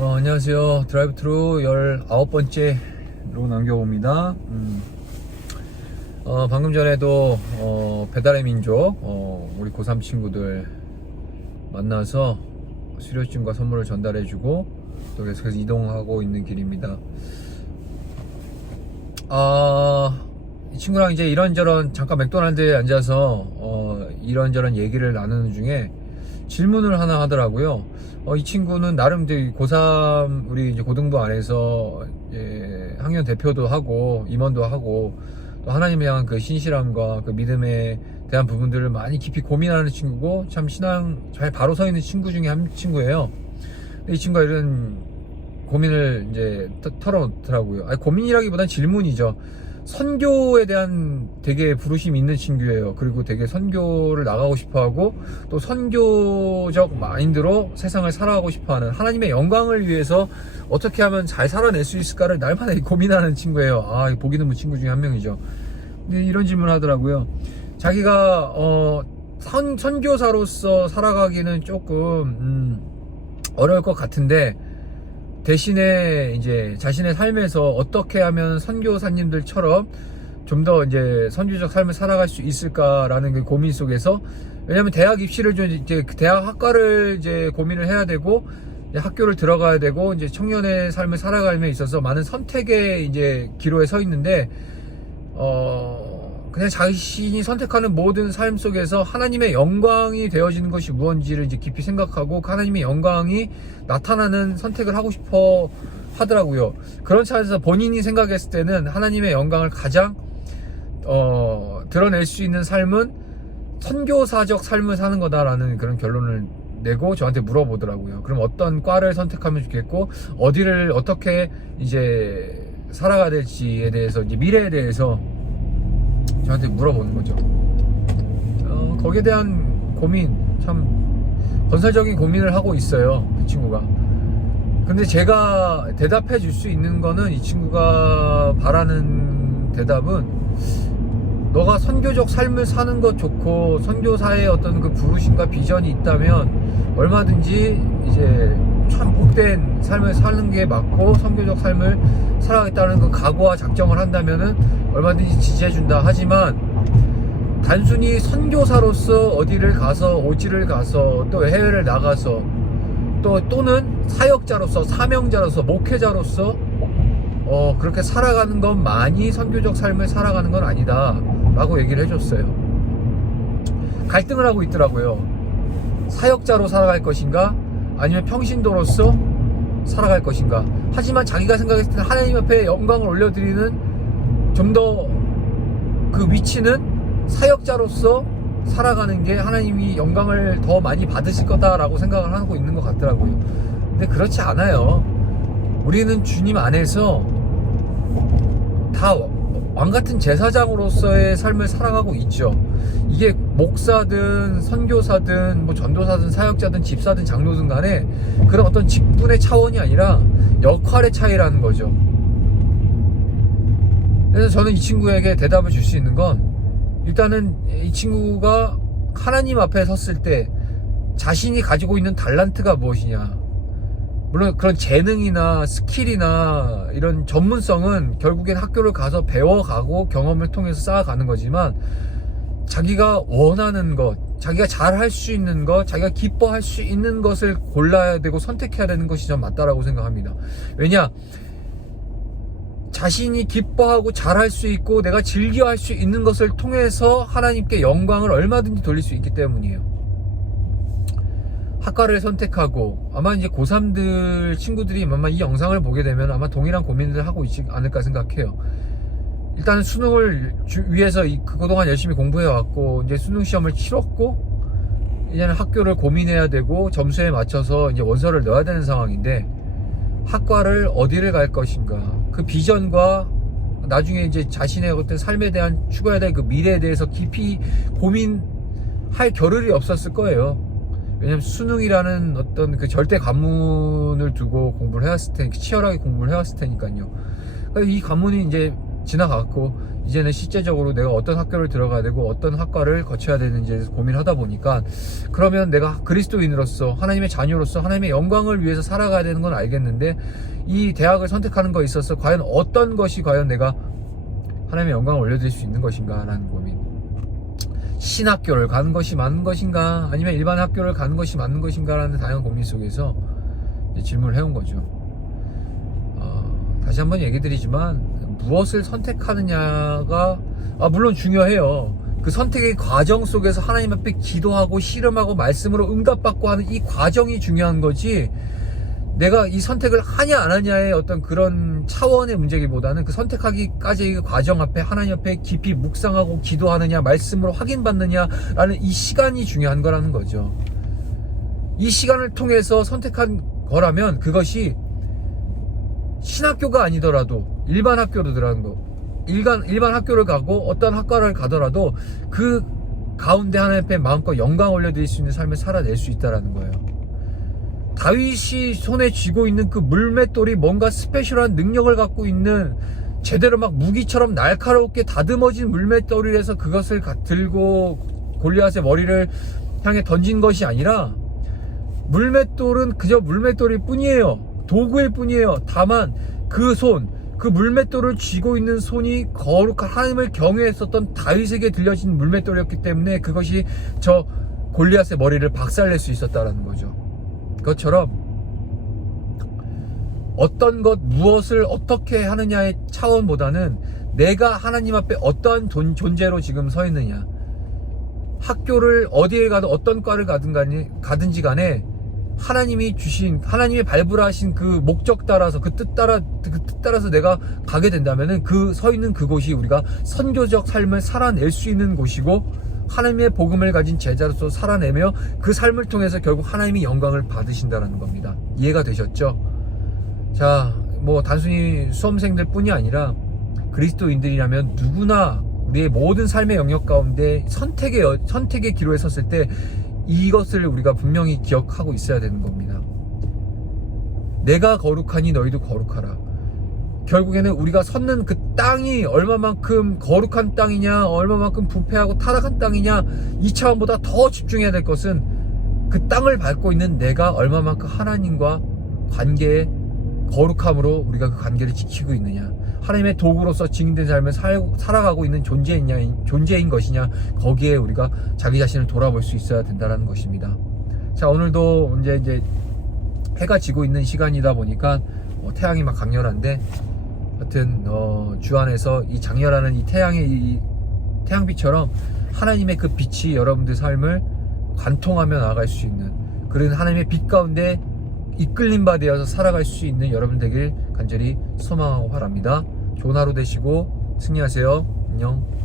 안녕하세요. 드라이브 트루 19번째로 남겨봅니다. 방금 전에도 배달의 민족 우리 고3 친구들 만나서 수료증과 선물을 전달해주고 또 계속해서 이동하고 있는 길입니다. 이 친구랑 이제 이런저런 잠깐 맥도날드에 앉아서 이런저런 얘기를 나누는 중에 질문을 하나 하더라고요. 이 친구는 나름 고3 우리 이제 고등부 안에서 학년 대표도 하고 임원도 하고 또 하나님에 향한 그 신실함과 그 믿음에 대한 부분들을 많이 깊이 고민하는 친구고 참 신앙 잘 바로 서 있는 친구 중에 한 친구예요. 근데 이 친구가 이런 고민을 이제 털어놓더라고요. 고민이라기보단 질문이죠. 선교에 대한 되게 부르심이 있는 친구예요. 그리고 되게 선교를 나가고 싶어하고 또 선교적 마인드로 세상을 살아가고 싶어하는, 하나님의 영광을 위해서 어떻게 하면 잘 살아낼 수 있을까를 날마다 고민하는 친구예요. 보기 드문 친구 중에 한 명이죠. 근데 이런 질문을 하더라고요. 자기가 선교사로서 살아가기는 조금 어려울 것 같은데, 대신에 이제 자신의 삶에서 어떻게 하면 선교사님들처럼 좀 더 이제 선교적 삶을 살아갈 수 있을까라는 그 고민 속에서, 왜냐면 대학 입시를 좀 이제 대학 학과를 이제 고민을 해야 되고 이제 학교를 들어가야 되고 이제 청년의 삶을 살아가는 데 있어서 많은 선택의 이제 기로에 서 있는데 그냥 자신이 선택하는 모든 삶 속에서 하나님의 영광이 되어지는 것이 무엇인지를 이제 깊이 생각하고 그 하나님의 영광이 나타나는 선택을 하고 싶어 하더라고요. 그런 차원에서 본인이 생각했을 때는 하나님의 영광을 가장 드러낼 수 있는 삶은 선교사적 삶을 사는 거다라는 그런 결론을 내고 저한테 물어보더라고요. 그럼 어떤 과를 선택하면 좋겠고 어디를 어떻게 이제 살아가야 될지에 대해서, 이제 미래에 대해서 저한테 물어보는 거죠. 거기에 대한 고민, 참 건설적인 고민을 하고 있어요, 이 친구가. 근데 제가 대답해 줄 수 있는 거는, 이 친구가 바라는 대답은, 너가 선교적 삶을 사는 것 좋고 선교사의 어떤 그 부르심과 비전이 있다면 얼마든지 이제 참 복된 삶을 사는 게 맞고 선교적 삶을 살아가겠다는 그 각오와 작정을 한다면은 얼마든지 지지해준다. 하지만 단순히 선교사로서 어디를 가서 오지를 가서 또 해외를 나가서 또는 사역자로서 사명자로서 목회자로서 그렇게 살아가는 것만이 선교적 삶을 살아가는 건 아니다 라고 얘기를 해줬어요. 갈등을 하고 있더라고요. 사역자로 살아갈 것인가 아니면 평신도로서 살아갈 것인가. 하지만 자기가 생각했을 때 하나님 앞에 영광을 올려드리는 좀 더 그 위치는 사역자로서 살아가는 게 하나님이 영광을 더 많이 받으실 거다라고 생각을 하고 있는 것 같더라고요. 근데 그렇지 않아요. 우리는 주님 안에서 다 왕같은 제사장으로서의 삶을 살아가고 있죠. 이게 목사든 선교사든 뭐 전도사든 사역자든 집사든 장로든 간에 그런 어떤 직분의 차원이 아니라 역할의 차이라는 거죠. 그래서 저는 이 친구에게 대답을 줄 수 있는 건, 일단은 이 친구가 하나님 앞에 섰을 때 자신이 가지고 있는 달란트가 무엇이냐. 물론 그런 재능이나 스킬이나 이런 전문성은 결국엔 학교를 가서 배워가고 경험을 통해서 쌓아가는 거지만, 자기가 원하는 것, 자기가 잘할 수 있는 것, 자기가 기뻐할 수 있는 것을 골라야 되고 선택해야 되는 것이 전 맞다라고 생각합니다. 왜냐, 자신이 기뻐하고 잘할 수 있고 내가 즐겨할 수 있는 것을 통해서 하나님께 영광을 얼마든지 돌릴 수 있기 때문이에요. 학과를 선택하고, 아마 이제 고3들 친구들이 아마 이 영상을 보게 되면 아마 동일한 고민을 하고 있지 않을까 생각해요. 일단은 수능을 위해서 그동안 열심히 공부해왔고, 이제 수능 시험을 치렀고, 이제는 학교를 고민해야 되고, 점수에 맞춰서 이제 원서를 넣어야 되는 상황인데, 학과를 어디를 갈 것인가, 그 비전과 나중에 이제 자신의 어떤 삶에 대한 추구해야 될 그 미래에 대해서 깊이 고민할 겨를이 없었을 거예요. 왜냐면 수능이라는 어떤 그 절대 관문을 두고 공부를 해왔을 테니까, 치열하게 공부를 해왔을 테니까요. 그러니까 이 관문이 이제 지나갔고, 이제는 실제적으로 내가 어떤 학교를 들어가야 되고 어떤 학과를 거쳐야 되는지에 대해서 고민을 하다 보니까, 그러면 내가 그리스도인으로서 하나님의 자녀로서 하나님의 영광을 위해서 살아가야 되는 건 알겠는데, 이 대학을 선택하는 거에 있어서 과연 어떤 것이 과연 내가 하나님의 영광을 올려드릴 수 있는 것인가 라는 고민. 신학교를 가는 것이 맞는 것인가, 아니면 일반 학교를 가는 것이 맞는 것인가 라는 다양한 고민 속에서 이제 질문을 해온 거죠. 다시 한번 얘기 드리지만, 무엇을 선택하느냐가 물론 중요해요. 그 선택의 과정 속에서 하나님 앞에 기도하고 씨름하고 말씀으로 응답받고 하는 이 과정이 중요한 거지, 내가 이 선택을 하냐 안 하냐의 어떤 그런 차원의 문제기보다는 그 선택하기까지의 그 과정 앞에 하나님 앞에 깊이 묵상하고 기도하느냐, 말씀으로 확인받느냐라는 이 시간이 중요한 거라는 거죠. 이 시간을 통해서 선택한 거라면 그것이 신학교가 아니더라도 일반 학교로 들어가는 거, 일반 학교를 가고 어떤 학과를 가더라도 그 가운데 하나님 앞에 마음껏 영광 올려드릴 수 있는 삶을 살아낼 수 있다는 거예요. 다윗이 손에 쥐고 있는 그 물맷돌이 뭔가 스페셜한 능력을 갖고 있는, 제대로 막 무기처럼 날카롭게 다듬어진 물맷돌이라서 그것을 들고 골리앗의 머리를 향해 던진 것이 아니라, 물맷돌은 그저 물맷돌일 뿐이에요. 도구일 뿐이에요. 다만 그 그 물맷돌을 쥐고 있는 손이 거룩한 하나님을 경외했었던 다윗에게 들려진 물맷돌이었기 때문에 그것이 저 골리앗의 머리를 박살낼 수 있었다는 거죠. 그것처럼 어떤 것, 무엇을 어떻게 하느냐의 차원보다는 내가 하나님 앞에 어떠한 존재로 지금 서 있느냐, 학교를 어디에 가든 어떤 과를 가든지 간에 하나님이 주신, 하나님이 발부하신 그 목적 따라서 그 뜻 따라서 내가 가게 된다면은 그 서 있는 그곳이 우리가 선교적 삶을 살아낼 수 있는 곳이고, 하나님의 복음을 가진 제자로서 살아내며 그 삶을 통해서 결국 하나님이 영광을 받으신다는 겁니다. 이해가 되셨죠? 자, 뭐 단순히 수험생들 뿐이 아니라 그리스도인들이라면 누구나 우리의 모든 삶의 영역 가운데 선택의 기로에 섰을 때 이것을 우리가 분명히 기억하고 있어야 되는 겁니다. 내가 거룩하니 너희도 거룩하라. 결국에는 우리가 섰는 그 땅이 얼마만큼 거룩한 땅이냐, 얼마만큼 부패하고 타락한 땅이냐, 이 차원보다 더 집중해야 될 것은 그 땅을 밟고 있는 내가 얼마만큼 하나님과 관계에 거룩함으로 우리가 그 관계를 지키고 있느냐, 하나님의 도구로서 증인된 삶을 살아가고 있는 존재인 것이냐, 거기에 우리가 자기 자신을 돌아볼 수 있어야 된다는 것입니다. 자, 오늘도 이제 해가 지고 있는 시간이다 보니까 태양이 막 강렬한데, 하여튼 주 안에서 이 장렬하는 이 태양빛처럼 하나님의 그 빛이 여러분들 삶을 관통하며 나아갈 수 있는 그런 하나님의 빛 가운데 이끌림 바 되어서 살아갈 수 있는 여러분 되길 간절히 소망하고 바랍니다. 좋은 하루 되시고 승리하세요. 안녕.